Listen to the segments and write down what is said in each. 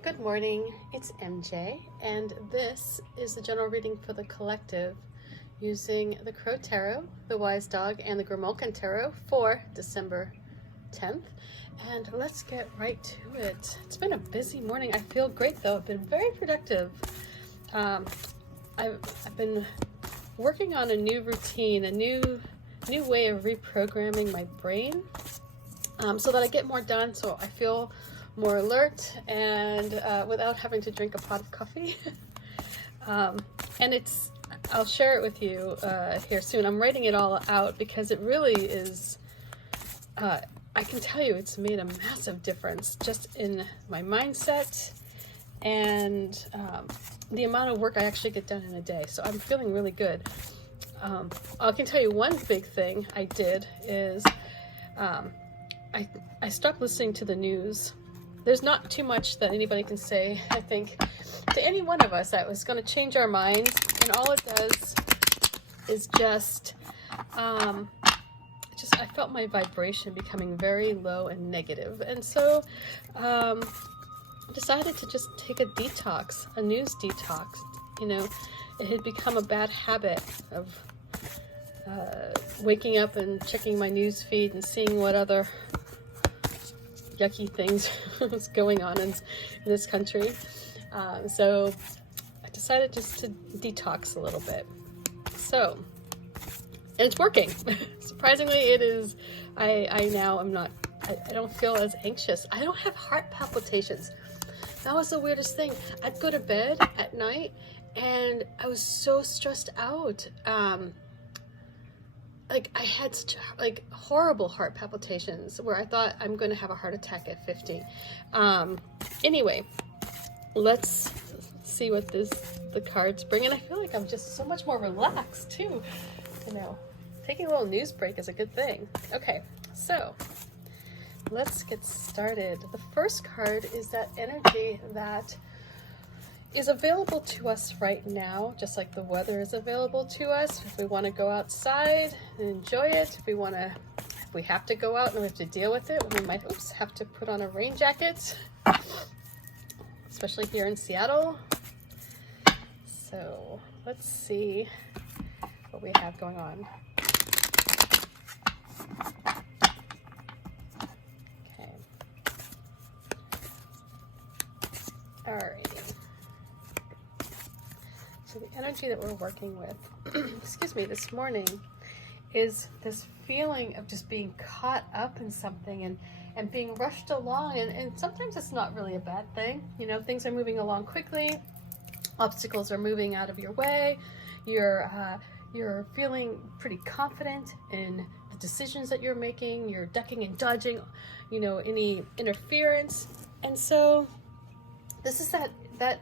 Good morning, it's MJ, and this is the general reading for the collective using the Crow Tarot, the Wise Dog, and the Grimalkin Tarot for December 10th. And let's get right to it. It's been a busy morning. I feel great though. I've been very productive. I've been working on a new routine, a new way of reprogramming my brain so that I get more done, so I feel more alert and without having to drink a pot of coffee. And I'll share it with you here soon. I'm writing it all out because it really is, I can tell you it's made a massive difference just in my mindset and the amount of work I actually get done in a day. So I'm feeling really good. I can tell you one big thing I did is I stopped listening to the news. There's not too much that anybody can say, I think, to any one of us that was going to change our minds. And all it does is just I felt my vibration becoming very low and negative. And so I decided to just take a detox, a news detox. You know, it had become a bad habit of waking up and checking my news feed and seeing what other yucky things was going on in this country. So I decided just to detox a little bit. So, and it's working. Surprisingly, it is. I don't feel as anxious. I don't have heart palpitations. That was the weirdest thing. I'd go to bed at night and I was so stressed out. Like I had such horrible heart palpitations where I thought I'm going to have a heart attack at 50. Anyway, let's see what the cards bring. And I feel like I'm just so much more relaxed too. You know, taking a little news break is a good thing. Okay, so let's get started. The first card is that energy that is available to us right now, just like the weather is available to us. If we want to go outside and enjoy it, if we have to go out and we have to deal with it, we might have to put on a rain jacket, especially here in Seattle. So let's see what we have going on. Okay. All right. So the energy that we're working with, excuse me, this morning is this feeling of just being caught up in something and being rushed along. And sometimes it's not really a bad thing. You know, things are moving along quickly. Obstacles are moving out of your way. You're feeling pretty confident in the decisions that you're making. You're ducking and dodging, you know, any interference. And so this is that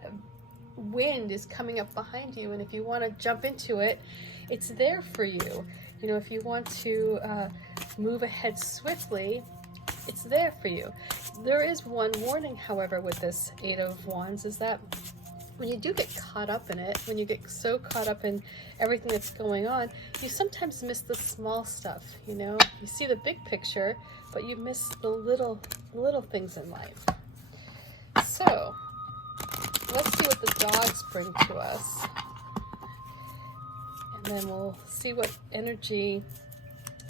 wind is coming up behind you, and if you want to jump into it, it's there for you. You know, if you want to move ahead swiftly, it's there for you. There is one warning, however, with this Eight of Wands, is that when you do get caught up in it, when you get so caught up in everything that's going on, you sometimes miss the small stuff. You know, you see the big picture, but you miss the little things in life. So let's see what the dogs bring to us. And then we'll see what energy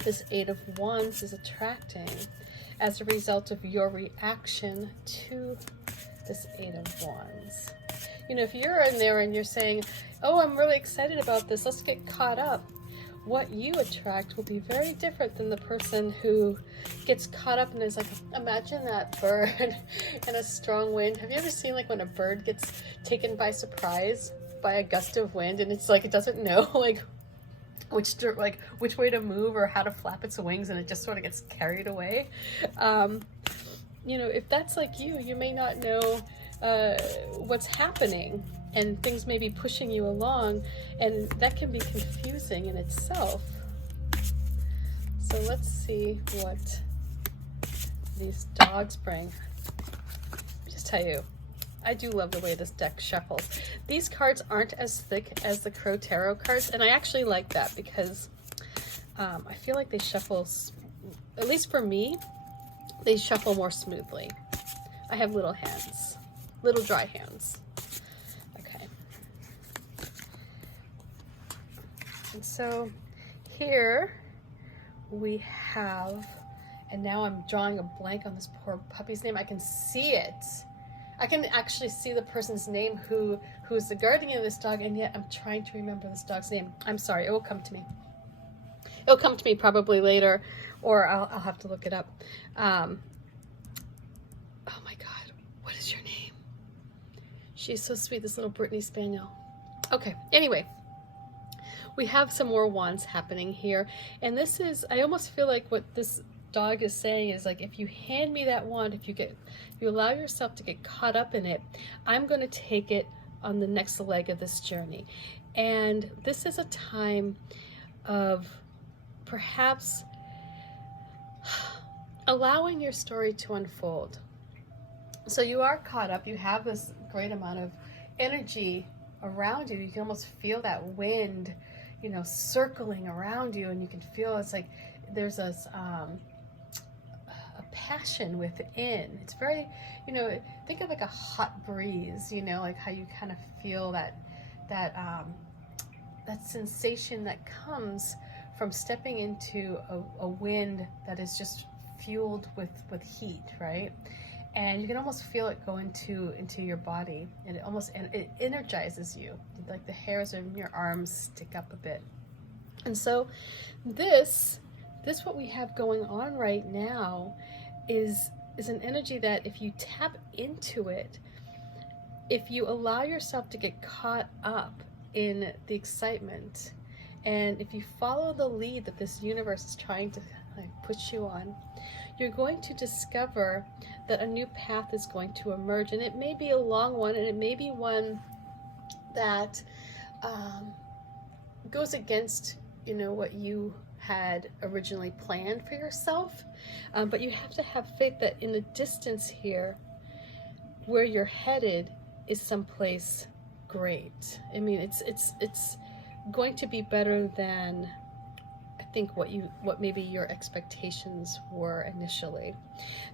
this Eight of Wands is attracting as a result of your reaction to this Eight of Wands. You know, if you're in there and you're saying, oh, I'm really excited about this, let's get caught up, what you attract will be very different than the person who gets caught up and is like, imagine that bird in a strong wind. Have you ever seen like when a bird gets taken by surprise by a gust of wind and it's like it doesn't know which way to move or how to flap its wings, and it just sort of gets carried away? You know, if that's like you may not know what's happening, and things may be pushing you along, and that can be confusing in itself. So let's see what these dogs bring. Just tell you, I do love the way this deck shuffles. These cards aren't as thick as the Crow Tarot cards, and I actually like that because I feel like they shuffle, at least for me, they shuffle more smoothly. I have little hands, little dry hands. Okay. And so here we have, and now I'm drawing a blank on this poor puppy's name. I can see it. I can actually see the person's name who's the guardian of this dog, and yet I'm trying to remember this dog's name. I'm sorry, it will come to me. It'll come to me probably later, or I'll have to look it up. Oh my God, what is your name? She's so sweet, this little Brittany Spaniel. Okay, anyway, we have some more wands happening here, and this is, I almost feel like what this dog is saying is like, if you hand me that wand, if you allow yourself to get caught up in it, I'm going to take it on the next leg of this journey. And this is a time of perhaps allowing your story to unfold. So you are caught up, you have this great amount of energy around you. You can almost feel that wind, you know, circling around you, and you can feel it's like there's this passion within. It's very, you know, think of like a hot breeze, you know, like how you kind of feel that sensation that comes from stepping into a wind that is just fueled with heat, right? And you can almost feel it go into your body, and it energizes you. Like the hairs in your arms stick up a bit. And so this what we have going on right now is an energy that if you tap into it, if you allow yourself to get caught up in the excitement, and if you follow the lead that this universe is trying to put you on, you're going to discover that a new path is going to emerge. And it may be a long one, and it may be one that goes against, you know, what you had originally planned for yourself, but you have to have faith that in the distance here, where you're headed is someplace great. I mean, it's going to be better than I think what maybe your expectations were initially.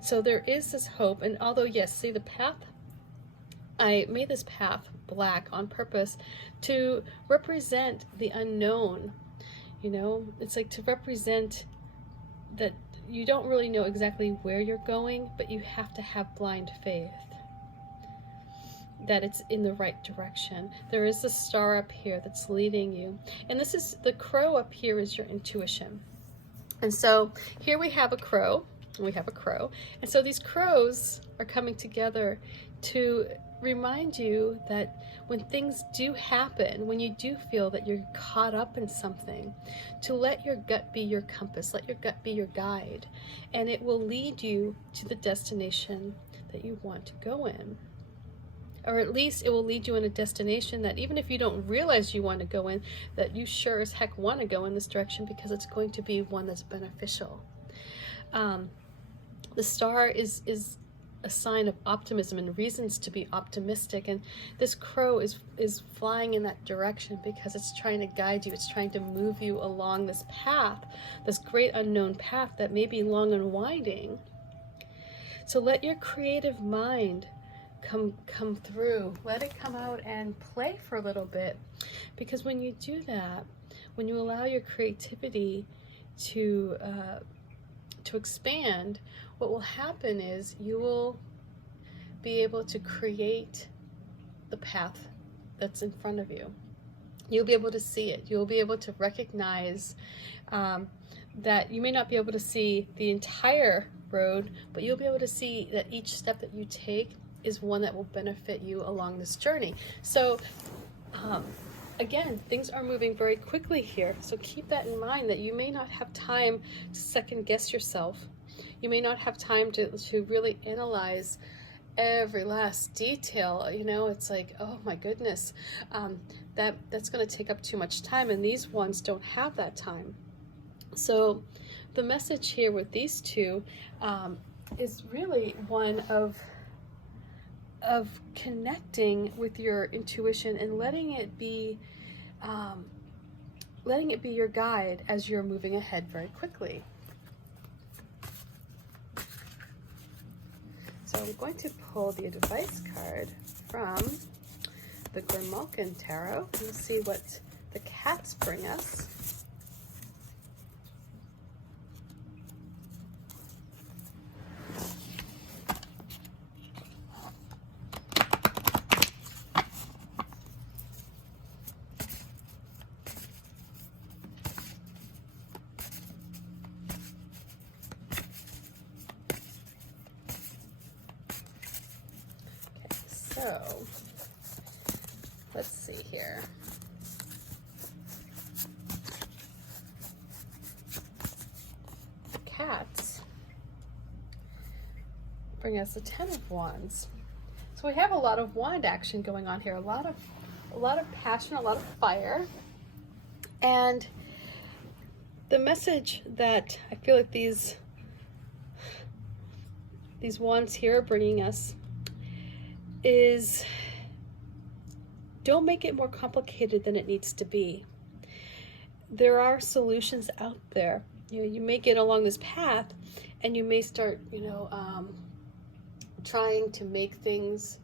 So there is this hope, and although yes, see the path, I made this path black on purpose to represent the unknown. You know, it's like to represent that you don't really know exactly where you're going, but you have to have blind faith that it's in the right direction. There is a star up here that's leading you. And this is the crow up here is your intuition. And so here we have a crow, and so these crows are coming together to remind you that when things do happen, when you do feel that you're caught up in something, to let your gut be your compass, let your gut be your guide, and it will lead you to the destination that you want to go in. Or at least it will lead you in a destination that even if you don't realize you want to go in, that you sure as heck want to go in this direction, because it's going to be one that's beneficial. The star is a sign of optimism and reasons to be optimistic, and this crow is flying in that direction because it's trying to guide you. It's trying to move you along this path, this great unknown path that may be long and winding. So let your creative mind come through. Let it come out and play for a little bit, because when you do that, when you allow your creativity to expand, what will happen is you will be able to create the path that's in front of you. You'll be able to see it. You'll be able to recognize that you may not be able to see the entire road, but you'll be able to see that each step that you take is one that will benefit you along this journey. So again, things are moving very quickly here. So keep that in mind, that you may not have time to second guess yourself. You may not have time to really analyze every last detail. You know, it's like, oh my goodness, that's going to take up too much time, and these ones don't have that time. So the message here with these two is really one of connecting with your intuition and letting it be your guide as you're moving ahead very quickly. So I'm going to pull the advice card from the Grimalkin Tarot. We'll see what the cats bring us. So, let's see here. The cats bring us the Ten of Wands. So we have a lot of wand action going on here, a lot of passion, a lot of fire. And the message that I feel like these wands here are bringing us is, don't make it more complicated than it needs to be. There are solutions out there. You may get along this path and you may start, trying to make things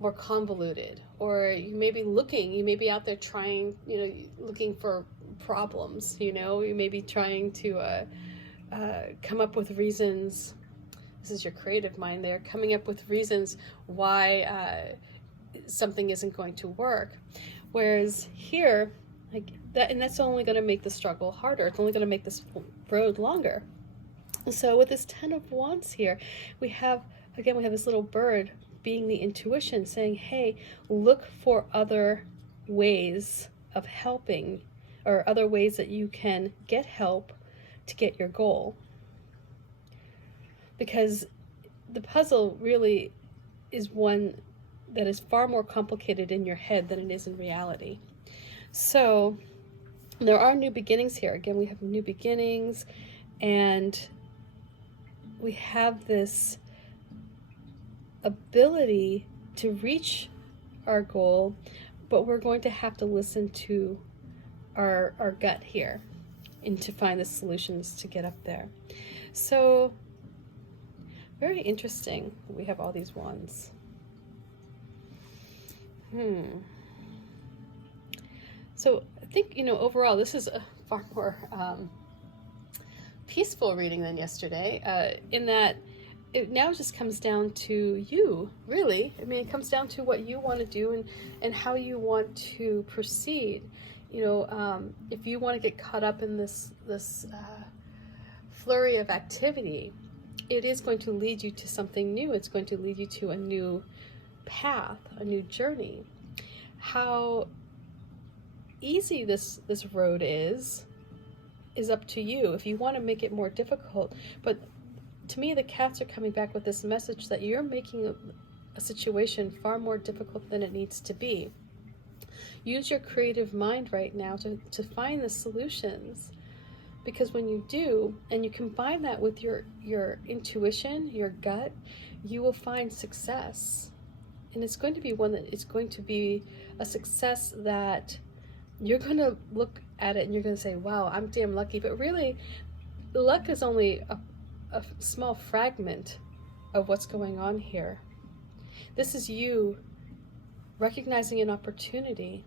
more convoluted, or you may be out there trying, looking for problems, you may be trying to come up with reasons. This is your creative mind there, coming up with reasons why something isn't going to work. Whereas here, and that's only going to make the struggle harder. It's only going to make this road longer. So with this Ten of Wands here, we have this little bird being the intuition, saying, hey, look for other ways of helping, or other ways that you can get help to get your goal. Because the puzzle really is one that is far more complicated in your head than it is in reality. So there are new beginnings here. Again, we have new beginnings, and we have this ability to reach our goal, but we're going to have to listen to our gut here and to find the solutions to get up there. So very interesting. We have all these wands. So I think, overall, this is a far more peaceful reading than yesterday, in that it now just comes down to you, really. I mean, it comes down to what you want to do and how you want to proceed. If you want to get caught up in this flurry of activity, it is going to lead you to something new. It's going to lead you to a new path, a new journey. How easy this road is up to you if you want to make it more difficult. But to me, the cats are coming back with this message that you're making a situation far more difficult than it needs to be. Use your creative mind right now to find the solutions. Because when you do, and you combine that with your intuition, your gut, you will find success. And it's going to be one that is going to be a success that you're going to look at it and you're going to say, wow, I'm damn lucky. But really, luck is only a small fragment of what's going on here. This is you recognizing an opportunity,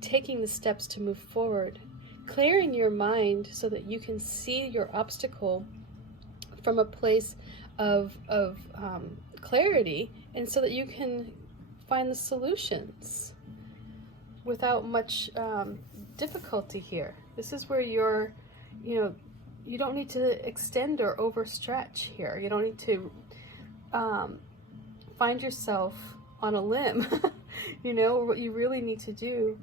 taking the steps to move forward, clearing your mind so that you can see your obstacle from a place of clarity, and so that you can find the solutions without much difficulty here. This is where you don't need to extend or overstretch here. You don't need to find yourself on a limb. What you really need to do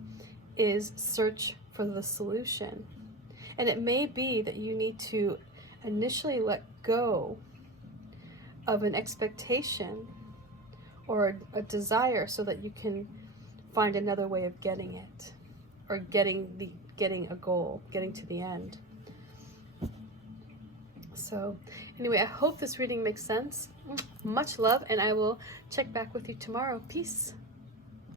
is search for the solution. And it may be that you need to initially let go of an expectation or a desire so that you can find another way of getting it, or getting a goal, getting to the end. So anyway, I hope this reading makes sense. Much love, and I will check back with you tomorrow. Peace.